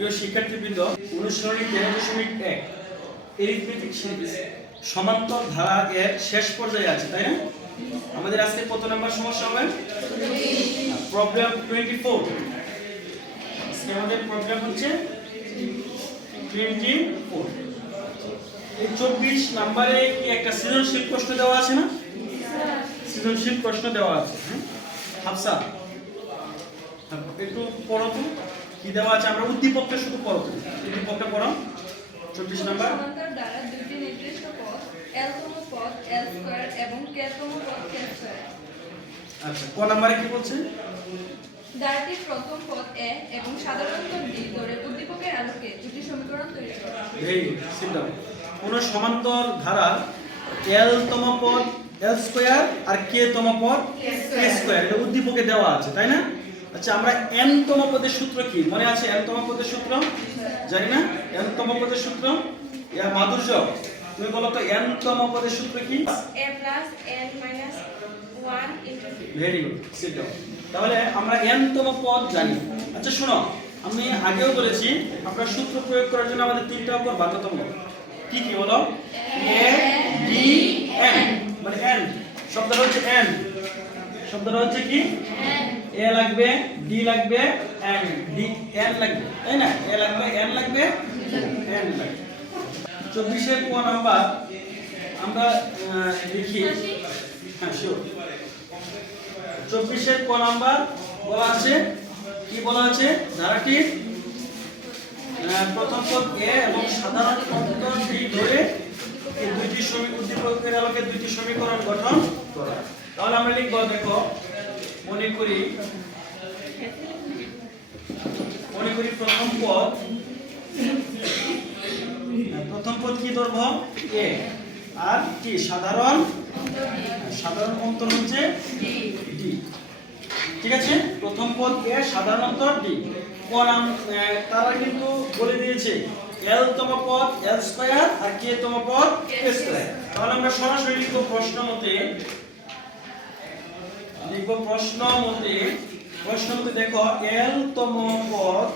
প্রিয় শিক্ষার্থীবৃন্দ, অনুশীলনী 13.1 এরিথমেটিক সিরিজ সমান্তর ধারা এর শেষ পর্যায়ে আছে, তাই না? আমাদের আজকে কত নাম্বার সমস্যা হবে? প্রবলেম 24। আজকে আমাদের প্রবলেম হচ্ছে 24। এই 24 নম্বরে কি একটা সৃজনশীল প্রশ্ন দেওয়া আছে না? সৃজনশীল প্রশ্ন দেওয়া আছে। হাফসা একটু পড়ো তো, কি দেওয়া আছে? আমরা উদ্দীপকটা শুধু পড়ো, উদ্দীপকটা পড়ো। 24 নাম্বার। সমান্তর দ্বারা দুটি নির্দিষ্ট পথ L তম পথ L স্কয়ার এবং K তম পথ K স্কয়ার। আচ্ছা, ক নাম্বারে কি বলছে? ধারাটির প্রথম পথ A এবং সাধারণত D ধরে উদ্দীপকের আলোকে দুটি সমীকরণ তৈরি করো। এই সিট ডাউন। কোন সমান্তর ধারা L তম পদ L স্কয়ার আর K তম পদ K স্কয়ার এটা উদ্দীপকে দেওয়া আছে, তাই না? আচ্ছা, আমরা n তম পদের সূত্র কি মনে আছে? n তম পদের সূত্র জানি না? n তম পদের সূত্র ইয়া মাধুর্য, তুমি বলো তো n তম পদের সূত্র কি? a plus n minus 1 into d. Very good, sit down. তাহলে আমরা n তম পদ জানি। আচ্ছা শোনো, আমি আগেও বলেছি আমরা সূত্র প্রয়োগ করার জন্য আমাদের তিনটা অক্ষর বাধ্যতামূলক। কি কি বলো? a d n, মানে n শব্দটা হচ্ছে n, শব্দটা হচ্ছে কি? a লাগবে, d লাগবে, n লাগবে, তাই না? a লাগবে, n লাগবে, n লাগবে। 24 এর কোন নাম্বার আমরা লিখি? হ্যাঁ শিওর। 24 এর কোন নাম্বার বলা আছে? কি বলা আছে? ধারাটির প্রথম পদ a এবং সাধারণ অন্তর d ধরে এই দুইটি উদ্দীপকের আলোকে দুইটি সমীকরণ গঠন করা। তাহলে আমরা লিখব, দেখো মনে করি প্রথম পদ কি ধরব? a আর কি সাধারণ অন্তর হচ্ছে d। ঠিক আছে, প্রথম পদ a, সাধারণ অন্তর d। তারা কিন্তু বলে দিয়েছে L তম পদ L স্কয়ার আর K তম পদ K স্কয়ার। তাহলে আমরা সরাসরি লিখব প্রশ্ন মতে দেখো L তম পদ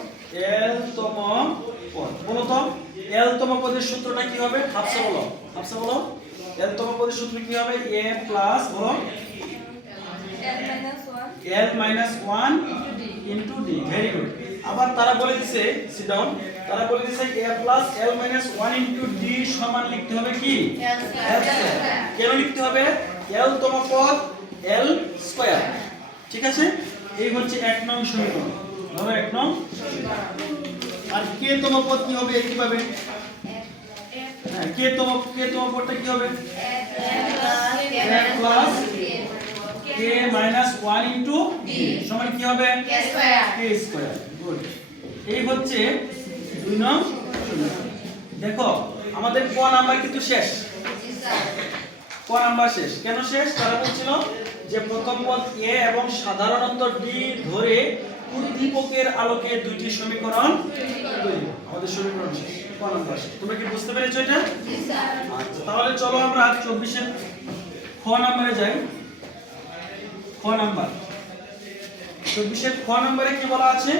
বলো তো L তম পদের সূত্রটা কি হবে? হাফসা বলো L তম পদের সূত্র কি হবে? a প্লাস বলো L minus 1 into d। Very good. আবার তারা বলে দিয়েছে, সিট ডাউন, তারা বলে দিয়েছে a plus L minus 1 into d সমান লিখতে হবে কি? L square. কেন লিখতে হবে? L তম পদ L স্কয়ার। ঠিক আছে, এই হচ্ছে 1 নং সমীকরণ। ধরো 1 নং। আর k তম পদ কি হবে? কিভাবে? হ্যাঁ, k তম পদটা কি হবে? a plus k minus 1 into d সমান কি হবে? K square. k square। Good. এই হচ্ছে 2 নং সমীকরণ। দেখো আমাদের ক নাম্বার কিন্তু শেষ। ক নাম্বার শেষ। কেন শেষ? তারা বলছিল যে প্রথম পদ a এবং সাধারণ অন্তর d ধরে উদ্দীপকের আলোকে দুইটি সমীকরণ তৈরি। আমাদের সমীকরণ শেষ। ক নাম্বার শেষ। তোমরা কি বুঝতে পেরেছো এটা? জি স্যার। আচ্ছা, তাহলে চলো আমরা 24 এর খ নম্বরে যাই। খ নাম্বার 24 এর খ নম্বরে কি বলা আছে?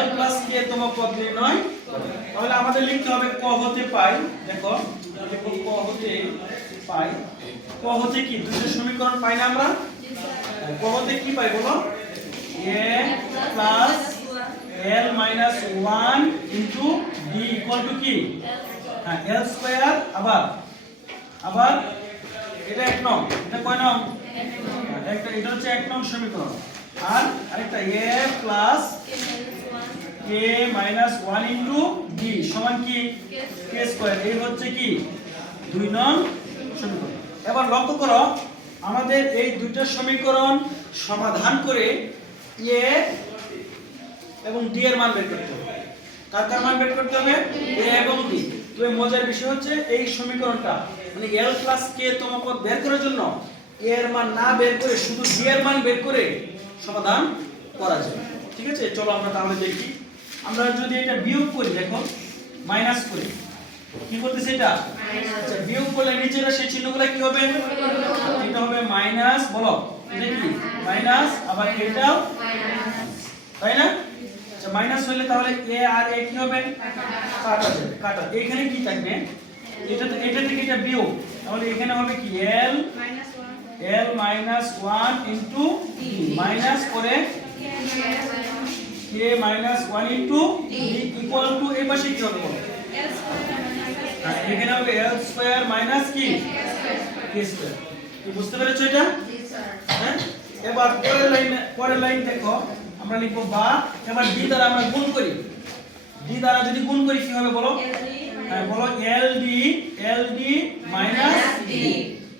L plus K তম পদ নির্ণয়। তাহলে আমাদের লিখতে হবে ক হতে পাই। দেখো ক হতে কি দুইটা সমীকরণ পাই না আমরা? ক হতে কি পাই বলো? a plus L minus 1 into d equal to কি? হ্যাঁ, L স্কয়ার। আবার এটা 1 নং। এটা কয় নং? এটা হচ্ছে 1 নং সমীকরণ। আর আরেকটা a plus k minus 1 into d সমান কি? k square. এই হচ্ছে কি 2 নং সমীকরণ। এবার লক্ষ্য করো, আমাদের এই দুইটা সমীকরণ সমাধান করে a এবং d এর মান বের করতে হবে। কার মান বের করতে হবে? a এবং d। তবে মজার বিষয় হচ্ছে এই সমীকরণটা মানে L plus K তম পদ বের করার জন্য a এর মান না বের করে শুধু d এর মান বের করে সমাধান করা যায়। ঠিক আছে, চলো আমরা তাহলে দেখি। আমরা যদি এটা বিয়োগ করি, দেখো মাইনাস করি, কি করতেছে এটা? আচ্ছা, বিয়োগ করলে নিচের সেই চিহ্নগুলো কি হবে? এটা হবে মাইনাস, বলো এটা কি মাইনাস, আবার এটাও তাই না? আচ্ছা মাইনাস হলে তাহলে a আর a কি হবে? কাটা যাবে, কাটা। এখানে কি থাকবে? এটা থেকে এটা বিয়োগ, তাহলে এখানে হবে কি l minus 1 l - 1 into d minus করে k - 1 into d equal to এই পাশে কি হবে বলো? L square minus এখানে হবে l স্কয়ার মাইনাস কি k স্কয়ার। কি বুঝতে পেরেছো এটা? হ্যাঁ, এবার পরের লাইন দেখো, আমরা লিখব বা, এবার d দ্বারা আমরা গুণ করি। d দ্বারা যদি গুণ করি কি হবে বলো? হ্যাঁ বলো ld মাইনাস d,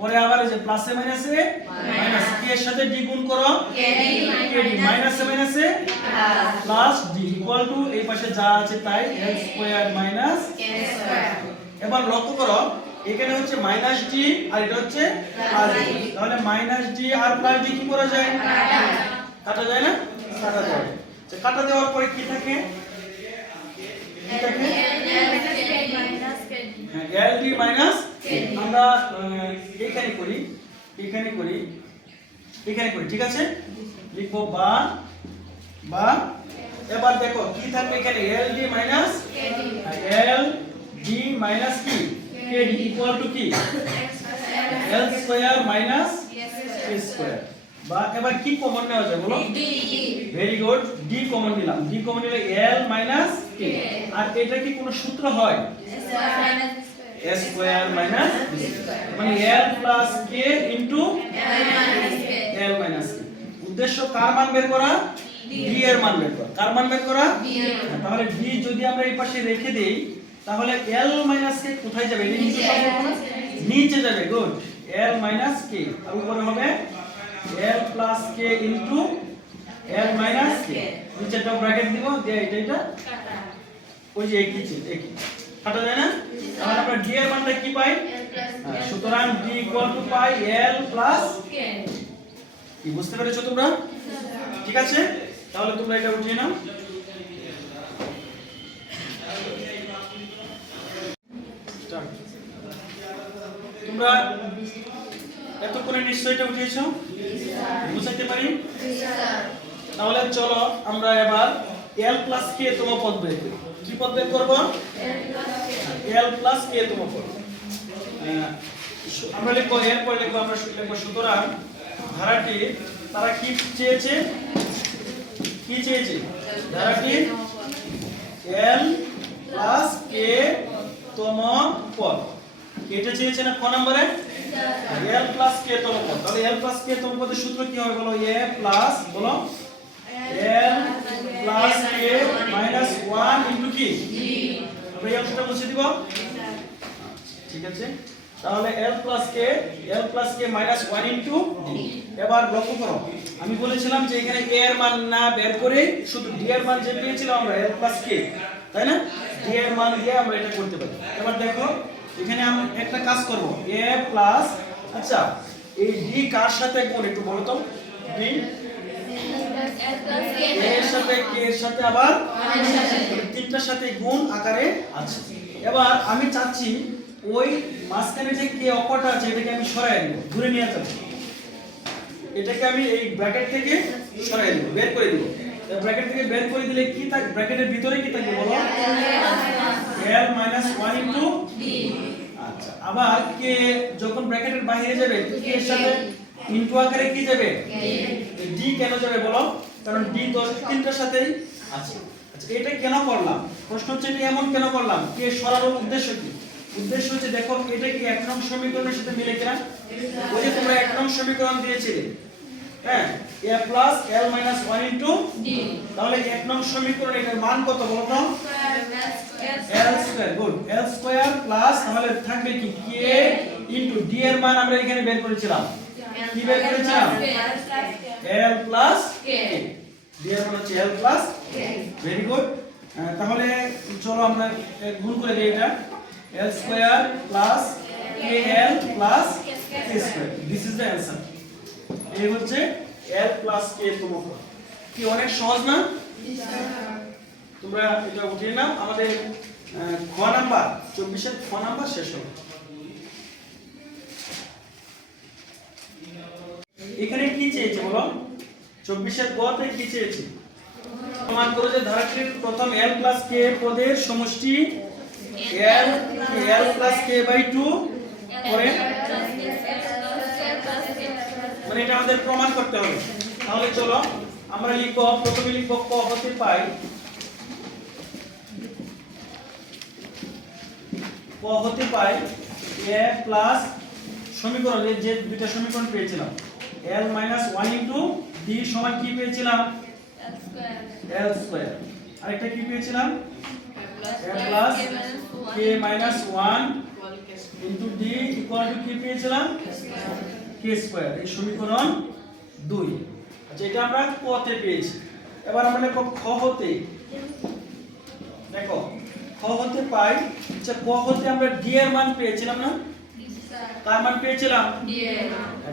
পরে আবার এই যে প্লাসে মাইনাসে মাইনাস k এর সাথে d গুণ করো kd মাইনাসে মাইনাসে প্লাস d ইকুয়াল টু এই পাশে যা আছে তাই l square minus k square. এবার লক্ষ্য করো এখানে হচ্ছে মাইনাস d আর এটা হচ্ছে প্লাস d, তাহলে মাইনাস d আর প্লাস d কি করা যায়? কাটা যায় না? কাটা যায়। আচ্ছা কাটা দেওয়ার পরে কি থাকে? কি থাকে? ld মাইনাস আমরা এখানে করি ঠিক আছে, লিখবো বা এবার দেখো কি থাকবে এখানে ld মাইনাস ld মাইনাস কি kd ইকুয়াল টু কি l square minus k square. বা এবার কি কমন নেওয়া যায় বলো? ভেরি গুড, d কমন নিলাম, d কমন নিলে l মাইনাস k, আর এটা কি কোনো সূত্র হয়? a square minus b square, মানে l plus k into l minus k। উদ্দেশ্য কার মান বের করা? d এর মান বের করা। কার মান বের করা? d এর মান। তাহলে d যদি আমরা এই পাশে রেখে দেই তাহলে l মাইনাস k কোথায় যাবে? এটা নিচে যাবে, নিচে যাবে। গুড, l মাইনাস k, আর উপরে হবে l plus k into l minus k। নিচে একটা ব্র্যাকেট দিব, দিয়ে এটা কাটা ওই যে একই কাটা যায় না? তাহলে আমরা d এর মানটা কি পাই? সুতরাং d equal to pi l plus k। কি বুঝতে পেরেছো তোমরা? ঠিক আছে, তাহলে তোমরা এটা উঠিয়ে নাও। তোমরা এতক্ষণে নিশ্চয়ই এটা উঠিয়েছো? বুঝাইতে পারি? তাহলে চলো আমরা এবার l প্লাস k তম পদ বের করি। কি পদ বের করব? l প্লাস k তম পদ। আমরা লিখব এরপর লিখব আমরা সুতরাং ধারাটি তারা কি চেয়েছে? ধারাটি l প্লাস k তম পদ, এটা চেয়েছে না ক নম্বরে? l প্লাস k তম পদ। তাহলে l প্লাস k তম পদের সূত্র কি হবে বলো? a প্লাস বলো l plus k minus 1 into কি আমরা এই অংশটা মুছে দিব। ঠিক আছে, তাহলে l plus k minus 1 into d। এবার লক্ষ্য করো আমি বলেছিলাম যে এখানে a এর মান না বের করে শুধু d এর মান যে পেয়েছিলাম আমরা l প্লাস k, তাই না? d এর মান দিয়ে আমরা এটা করতে পারি। এবার দেখো এখানে আমরা একটা কাজ করব, a প্লাস, আচ্ছা এই d কার সাথে গুণ একটু বলো তো? d এর সাথে k এর সাথে আবার তিনটার সাথে গুণ আকারে আছে। এবার আমি চাচ্ছি ওই মাঝখানে যে k অপরটা আছে এটাকে আমি সরাই দেব, দূরে নিয়ে যাব। এটাকে আমি এই ব্র্যাকেট থেকে সরাই দেব, বের করে দেব। ব্র্যাকেট থেকে বের করে দিলে কি থাকবে? ব্র্যাকেটের ভিতরে কি থাকবে বলো? l minus 1 into d। আচ্ছা, আবার k যখন ব্র্যাকেটের বাইরে যাবে k এর সাথে ইনটু আকারে কি যাবে? d কেন যাবে বলো? কারণ d তো তিনটার সাথেই আছে। আচ্ছা, এটা কেন করলাম? প্রশ্ন হচ্ছে এটা এমন কেন করলাম? k সরানোর উদ্দেশ্য কি? উদ্দেশ্য হচ্ছে দেখো এটা কি এক নং সমীকরণের সাথে মিলে কিনা? ওই যে তোমরা এক নং সমীকরণ দিয়েছিলে, হ্যাঁ, a plus l minus 1 into d। তাহলে এক নং সমীকরণে এটার মান কত বলো তো? l square. Good, l square plus তাহলে থাকবে কি k ইনটু d এর মান আমরা এখানে বের করেছিলাম। কি বের করেছিলাম? l plus k। d এর মান হচ্ছে l plus k। Very good. তাহলে চলো আমরা গুণ করে দেই এটা, l square plus kl plus k square. This is the answer. এই হচ্ছে l প্লাস k তম পদ। কি অনেক সহজ না? তোমরা এটা উঠিয়ে নাও। আমাদের খ নাম্বার 24 এর খ নাম্বার শেষ হলো। এখানে কি চেয়েছে বলো 24 এর গতে কি চেয়েছে প্রমাণ করো যে ধারাটির প্রথম l প্লাস k পদের সমষ্টি l প্লাস k বাই 2 করে মানে এটা আমাদের প্রমাণ করতে হবে তাহলে চলো আমরা লিখব প্রথমে লিখব ক হতে পাই a প্লাস সমীকরণ এই যে দুইটা সমীকরণ পেয়েছিলাম l মাইনাস 1 ইনটু d সমান কি পেয়েছিলাম l স্কয়ার আরেকটা কি পেয়েছিলাম a plus k minus 1 into d equal to কি পেয়েছিলাম k স্কয়ার এই সমীকরণ 2 আচ্ছা এটা আমরা ক তে পেয়েছি এবার আমরা লিখব খ হতে দেখো খ হতে পাই আচ্ছা ক হতে আমরা d এর মান পেয়েছিলাম না কার মান পেয়েছিলাম d এর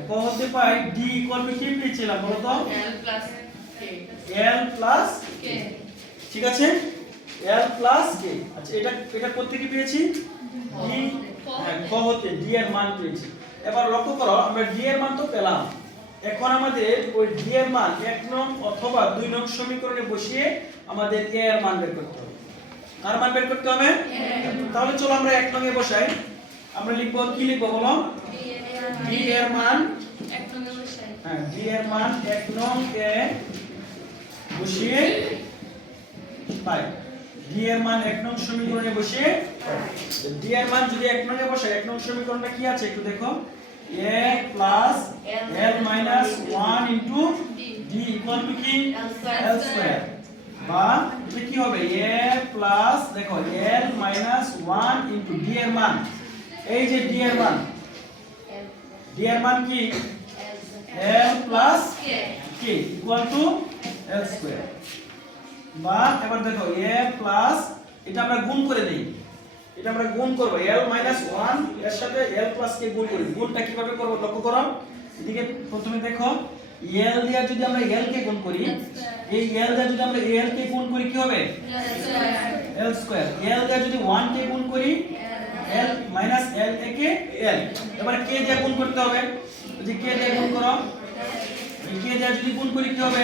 ক হতে পাই d ইকুয়াল টু কি পেয়েছিলাম বলো তো l প্লাস k ঠিক আছে l প্লাস k আচ্ছা এটা কোথা থেকে পেয়েছি d ক হতে d এর মান পেয়েছি এবার লক্ষ্য করো আমরা d এর মান তো পেলাম এখন আমাদের ওই d এর মান 1 নং অথবা 2 নং সমীকরণে বসিয়ে আমাদের a এর মান বের করতে হবে কার মান বের করতে হবে তাহলে চলো আমরা 1 নং এ বসাই আমরা লিখব কি লিখব বলো d এর মান 1 নং এ বসাই হ্যাঁ d এর মান 1 নং এ বসিয়ে পাই d এর মান 1 নং সমীকরণে বসিয়ে d এর মান যদি 1 নং এ বসাই 1 নং সমীকরণটা কি আছে একটু দেখো a plus l minus 1 into d equal to কি l স্কয়ার বা এটা কি হবে a প্লাস দেখো l মাইনাস 1 ইনটু d এর মান এই যে d এর মান কি l plus k equal to l square বা এবার দেখো a প্লাস এটা আমরা গুণ করে দেই এটা আমরা গুণ করব l মাইনাস 1 এর সাথে l প্লাস k গুণ করি গুণটা কিভাবে করব লক্ষ্য করো এদিকে প্রথমে দেখো l দিয়ে যদি আমরা l কে গুণ করি এই l দিয়ে যদি আমরা l কে গুণ করি কি হবে l স্কয়ার l দিয়ে যদি 1 কে গুণ করি l মাইনাস l কে l এবার k দিয়ে গুণ করতে হবে যদি k দিয়ে গুণ করো এই k দিয়ে যদি গুণ করি কি হবে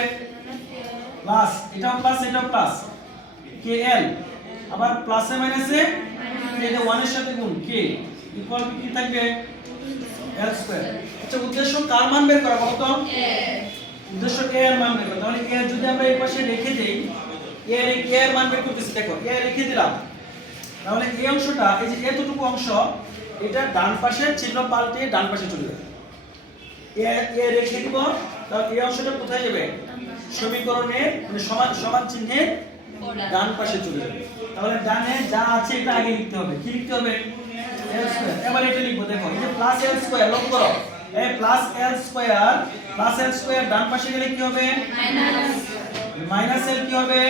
প্লাস এটাও প্লাস kl আবার প্লাসে মাইনাসে এই যে 1 এর সাথে গুণ k ইকুয়াল টু কি থাকবে l স্কয়ার আচ্ছা উদ্দেশ্য কার মান বের করা বলো তো উদ্দেশ্য k এর মান বের করা তাহলে k যদি আমরা এই পাশে রেখে দেই k এর মান বের করতেছি দেখো k রেখে দিলাম তাহলে এই অংশটা এই যে এতটুকু অংশ এটা ডান পাশের চিহ্ন পাল্টে ডান পাশে চলে যাবে এ রেখে দিব তাহলে এই অংশটা কোথায় যাবে সমীকরণের মানে সমান চিহ্নের ডান পাশে চলে যাবে তাহলে ডানে যা আছে এটা আগে লিখতে হবে কি লিখতে হবে l স্কয়ার এবার এটা লিখবো দেখো এই যে প্লাস l স্কয়ার লক্ষ্য করো এই প্লাস l স্কয়ার ডান পাশে গেলে কি হবে মাইনাস l কি হবে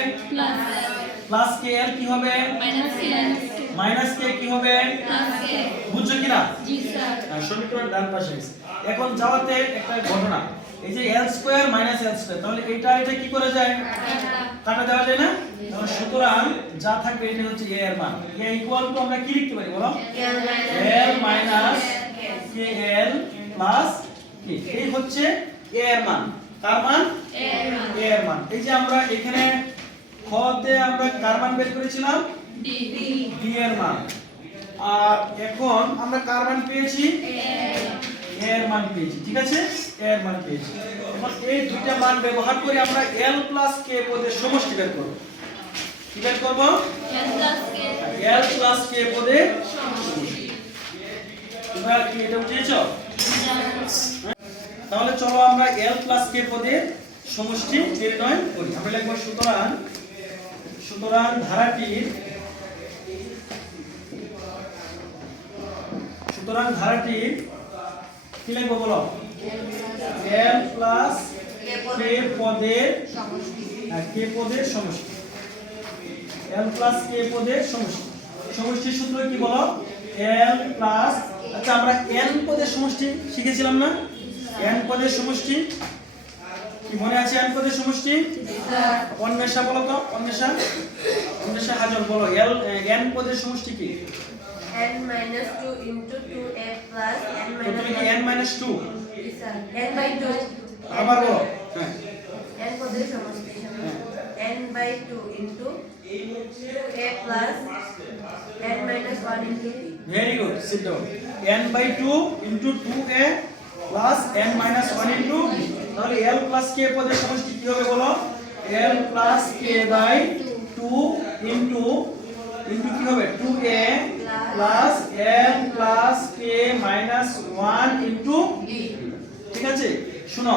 প্লাস kl কি হবে মাইনাস k কি হবে বুঝছো কিনা জি স্যার সমীকরণ ডান পাশে এখন যাওয়াতে একটা ঘটনা এই যে l square minus l square তাহলে এটা কি করে যায় কাটা দেওয়া যায় না তাহলে সুতরাং যা থাকবে এটা হচ্ছে a এর মান a ইকুয়াল টু আমরা কি লিখতে পারি বলো l minus kl plus k এই হচ্ছে a এর মান কার মান a এর মান এই যে আমরা এখানে খ তে আমরা কার মান বের করেছিলাম d এর মান আর এখন আমরা কার মান পেয়েছি a এর মান পেয়েছি ঠিক আছে a এর মান পেয়েছি এখন এই দুইটা মান ব্যবহার করে আমরা l প্লাস k পদের সমষ্টি বের করব কি বের করব l প্লাস k পদের সমষ্টি তোমরা কি এটা বুঝেছো তাহলে চলো আমরা l প্লাস k পদের সমষ্টি নির্ণয় করি আমরা লিখব সুতরাং ধারাটির কি লিখব বলো l প্লাস k পদের সমষ্টি l প্লাস k পদের সমষ্টির সূত্র কি বলো l প্লাস আচ্ছা আমরা n পদের সমষ্টি শিখেছিলাম না n পদের সমষ্টি কি মনে আছে n পদের সমষ্টি অন্বেষা বলো তো অন্বেষা হাজার বলো n পদের সমষ্টি কি n minus 2 into 2a plus n তো তুমি কি n minus 2 n by 2 আবার বলো। হ্যাঁ n পদের সমষ্টি n by 2 into a plus n minus 1 into b. Very good, sit down. n by 2 into 2a plus n minus 1 into b। তাহলে l plus k পদের সমষ্টি কি হবে বলো? l plus k by 2 into কি হবে 2a plus l plus k minus 1 into b। ঠিক আছে, শুনো,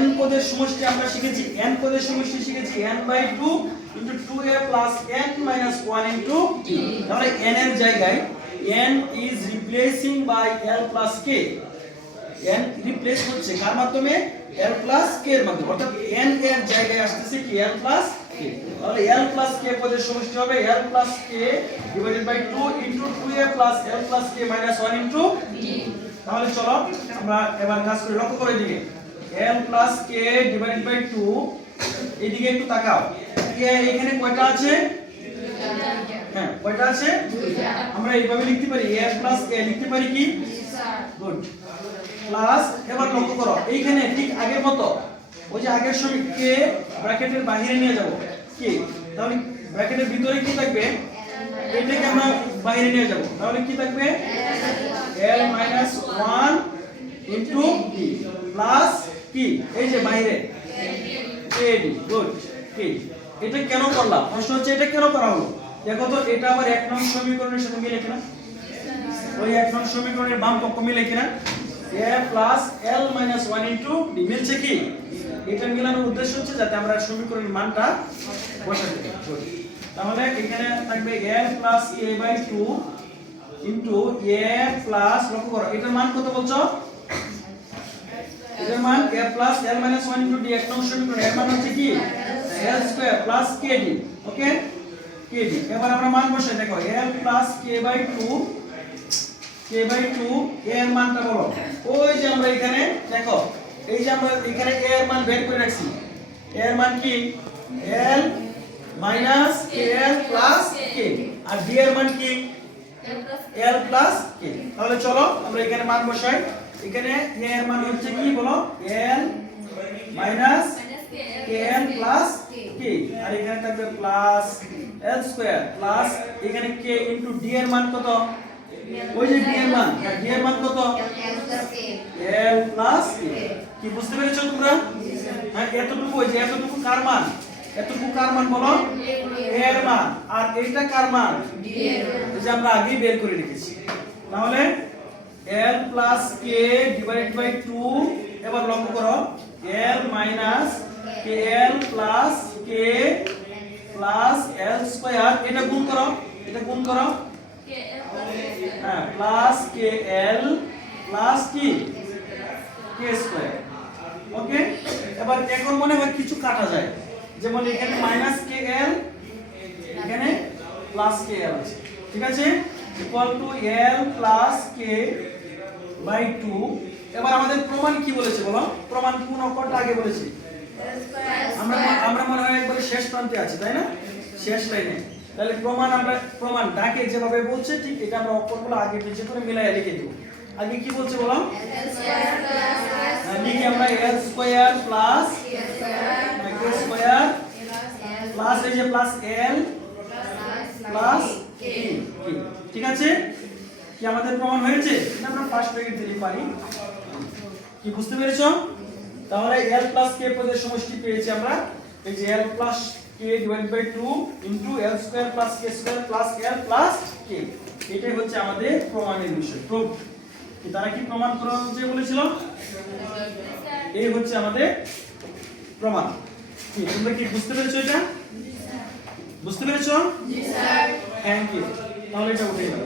n পদের সমষ্টি আমরা শিখেছি, n পদের সমষ্টি শিখেছি n by 2 into 2a plus n minus 1 into b। তাহলে n এর জায়গায় n is replacing by l plus k। n replace হচ্ছে কার মাধ্যমে? l plus k এর মাধ্যমে, অর্থাৎ n এর জায়গায় আসছে কি l plus k। তাহলে l plus k পদের সমষ্টি হবে l plus k divided by 2 into 2a plus l plus k minus 1 into b। তাহলে চলো আমরা এবার কাজ করি, লক্ষ্য করো এদিকে, l plus k divided by 2, এদিকে একটু তাকাও, এখানে কয়টা আছে? হ্যাঁ, কয়টা আছে? আমরা এইভাবে লিখতে পারি a plus k, লিখতে পারি কি? গুড। প্লাস, এবার লক্ষ্য করো এইখানে ঠিক আগের মতো ওই যে আগের সময় k ব্র্যাকেটের বাইরে নিয়ে যাব কি, তাহলে ব্র্যাকেটের ভিতরে কি থাকবে? এটাকে আমরা বাইরে নিয়ে যাব, তাহলে কি থাকবে? l minus 1 into b plus কি এই যে বাইরে kd। গুড। কি এটা কেন করলাম? প্রশ্ন হচ্ছে এটা কেন করা হলো? দেখো তো এটা আবার 1 নং সমীকরণের সাথে মিলে কিনা? ওই 1 নং সমীকরণের বাম পক্ষ মিলে কিনা? a plus l minus 1 into d মিলছে কি? এটা মিলানোর উদ্দেশ্য হচ্ছে যাতে আমরা সমীকরণের মানটা বসাতে পারি। গুড। তাহলে এখানে থাকবে l plus k by 2 into a plus, লক্ষ্য করো এটার মান কত বলছো? এটার মান a plus l minus 1 into d, 1 নং সমীকরণ, এর মান হচ্ছে কি? l square plus kd। ওকে, kd। এবার আমরা মান বসাই, দেখো l plus k by 2 এর মানটা বলো। ওই যে আমরা এখানে দেখো, এই যে আমরা এখানে a এর মান বের করে রাখছি, এর মান কি? l minus kl plus k, আর d এর মান কি? l plus k। তাহলে চলো আমরা এখানে মান বসাই, এখানে a এর মান হচ্ছে কি বলো? l minus kl plus k, আর এখানে থাকবে প্লাস l square প্লাস এখানে k into d এর মান কত? ওই যে d এর মান, d এর মান কত? l plus k। কি বুঝতে পেরেছো তোমরা? হ্যাঁ, এতটুকু, ওই যে এতটুকু কার মান? এতটুকু কার মান বলো? a এর মান। আর এইটা কার মান? d এর মান, যে আমরা আগেই বের করে রেখেছি। তাহলে l plus k divided by 2, এবার লক্ষ্য করো l minus kl plus k plus l square, এটা গুণ করো, এটা গুণ করো, হ্যাঁ, প্লাস kl প্লাস কি k স্কয়ার। ওকে, এবার এখন মনে হয় কিছু কাটা যায়, যেমন এখানে মাইনাস kl, এখানে প্লাস kl আছে, ঠিক আছে, equal to l plus k by 2। এবার আমাদের প্রমাণ কি বলেছে বলো? প্রমাণ কোন অঙ্কটা আগে বলেছি? আমরা মনে হয় একবারে শেষ প্রান্তে আছি, তাই না? শেষ লাইনে। তাহলে প্রমাণ ডাকে যেভাবে বলছে ঠিক এটা আমরা অক্ষরগুলো আগে পিছিয়ে করে মিলাই লিখে দেব। আগে কি বলছে বলো? লিখে আমরা l square plus k square plus এই যে প্লাস l প্লাস k। ঠিক আছে, কি আমাদের প্রমাণ হয়েছে? এটা আমরা ফার্স্ট ব্র্যাকেট দিতে পারি। কি বুঝতে পেরেছো? তাহলে l প্লাস k পদের সমষ্টি পেয়েছি আমরা, এই যে l plus k divided by 2 into l square plus k square plus l plus k, এটাই হচ্ছে আমাদের প্রমাণের বিষয়। প্রুফ কি তারা কি প্রমাণ করতে বলেছিল? এই হচ্ছে আমাদের প্রমাণ। কি তোমরা কি বুঝতে পেরেছো? এটা বুঝতে পেরেছো? জি স্যার, থ্যাংক ইউ। তাহলে এটা উঠে গেল।